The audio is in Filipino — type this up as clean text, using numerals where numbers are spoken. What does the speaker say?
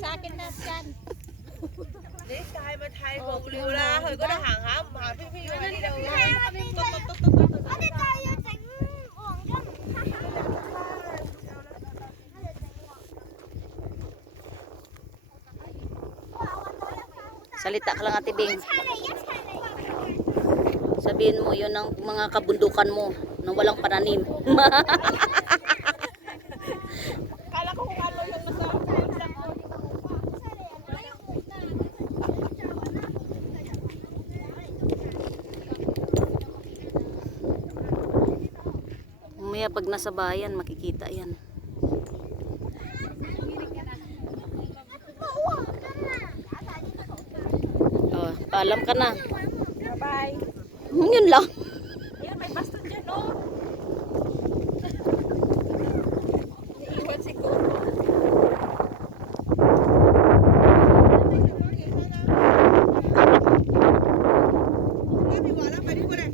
sa akin na yan. นี่กายมาไทยกว่าเร็วละเฮ้ยก็ได้ห่างหาพี่อยู่นี่เร็วละ Ano tayo teng uang kan? Salita ka lang, Ate Bing. Sabihin mo yun ng mga kabundukan mo na walang pananim. Kala ko kung ano yung nasa Umaya pag nasa bayan, makikita yan. Oh, paalam ka na. bye. Yun lang. Ayun, may baston dyan, oh. Iiwan siguro. Wala pa rin ko rin.